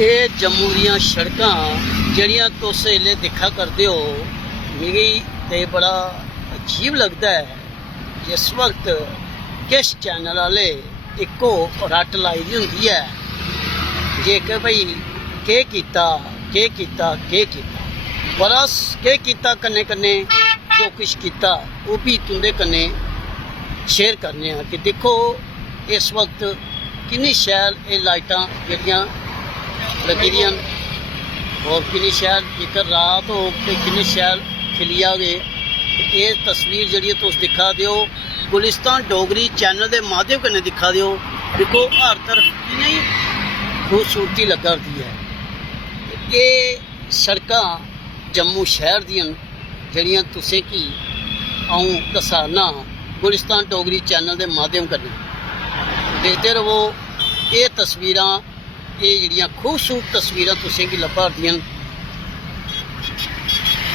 ये जम्मू दियां सड़कां जड़ियां तुस इसले दिखा करते हो, मिगी ते बड़ा अजीब लगता है। इस वक्त किस चैनल वाले इको रट लाई दी होंदी है जे कि भाई के कीता बड़ा के कीता कन्ने कन्ने जो कुछ कीता वो भी तुंदे कन्ने शेयर करने कि देखो इस वक्त किन्नी शैल ये लाइटां जड़ियां लगी दियां और किन्नी शैल जेकर रात हो तो किन्नी शैल खिली आवे। ये तस्वीर जड़ी तुस दिखा दियो गुलिस्तान डोगरी चैनल के माध्यम कन्नै दिखा दियो। देखो हर तरफ किन्नी खूबसूरती लगा दी है। ये सड़कां जम्मू शहर दियां जड़ियां तुसें की आऊँ दसाना गुलिस्तान डोगरी चैनल के माध्यम कन्नै देखते रहो। ये तस्वीरां ये जड़ियां खूबसूरत तस्वीरां तुसें की लभा दियां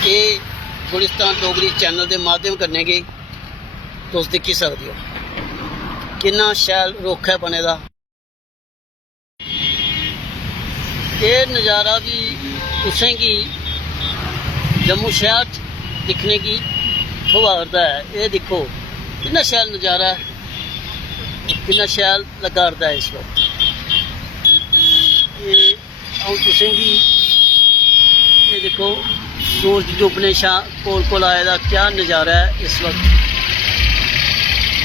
ये गुलिस्तान डोगरी चैनल के माध्यम कन्नै गै तुस दिक्खी सकदे हो। किन्ना शैल रुख है बने दा। ये नज़ारा भी तुसें की जम्मू शहर दिखने की थोड़ा करता है। ये देखो कितना शैल नज़ारा है, कितना शैल लगा रहा है इस वक्त। ये आऊँ तुसें की ये देखो सूरज डुबने कोल आए क्या नज़ारा है इस वक्त।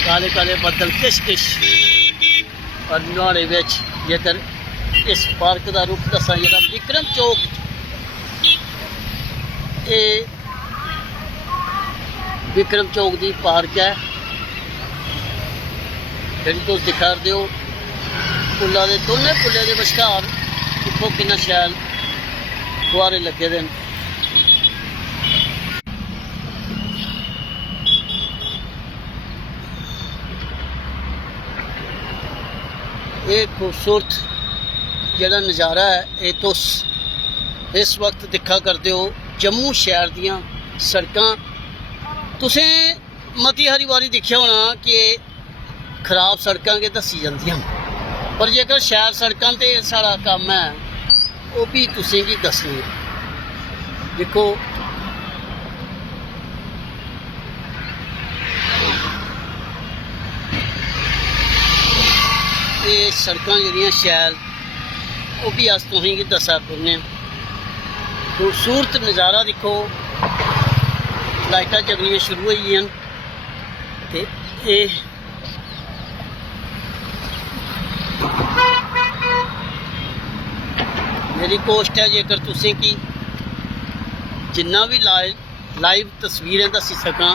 काले काले बदल किश और नुआड़े विच जेकर इस पार्क का रुख दसा जरा विक्रम चौक ये विक्रम चौक की पार्क है जी तुम दिखा रहे हो। फुल्लों के दोनों फुल्ले के विचकार देखो कितना शैल फुहारे लगे दे। ये खूबसूरत जड़ा नज़ारा है ये तुस इस वक्त दिखा करते हो। जम्मू शहर दियां सड़कां तुसें मती हरी बारी दिखा होना कि खराब सड़कां के दसी जांदियां, पर जेकर शैल सड़कां ते साड़ा काम है वो भी तुसें की दसनी है। देखो ये सड़कां जड़ियां शैल वो भी अस तुसें की दसा करने। खूबसूरत नज़ारा दिखो, लाइटां जगनियां शुरू हो गई ते ये मेरी कोशिश है जेकर तुसें की जिन्ना भी लाइव तस्वीरें दसी सकां।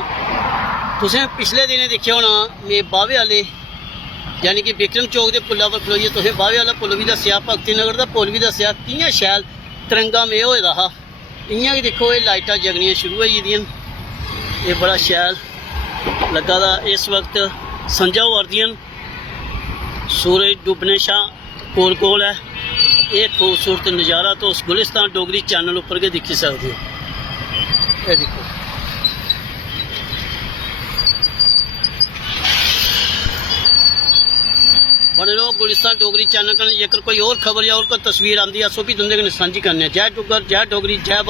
तुसें पिछले दिनें दिखे होना मैं बावे आले यानी कि विक्रम चौक के पुल्ला पर खलोइए तुसें बावे वाला पुल भी दसिया, भगती नगर का पुल भी दसिया कियां शैल तिरंगा में होए दा हा। इयां दिक्खो ये लाइटां जगनियां शुरू हो गेदियां, ये बड़ा शैल लगा दा। इस वक्त संझा होआ दियां, सूरज डुबने शा कोल है। ये खूबसूरत नज़ारा तो उस गुलिस्तान डोगरी चैनल उपर के दिखी सकते हो। ये देखो बने रहो गुलिस्तान डोगरी चैनल का। जेकर कोई और खबर या और कोई तस्वीर आती है सो भी तुंदे कन्नै सांझी करने। जय डुग्गर, जय डोगरी, जय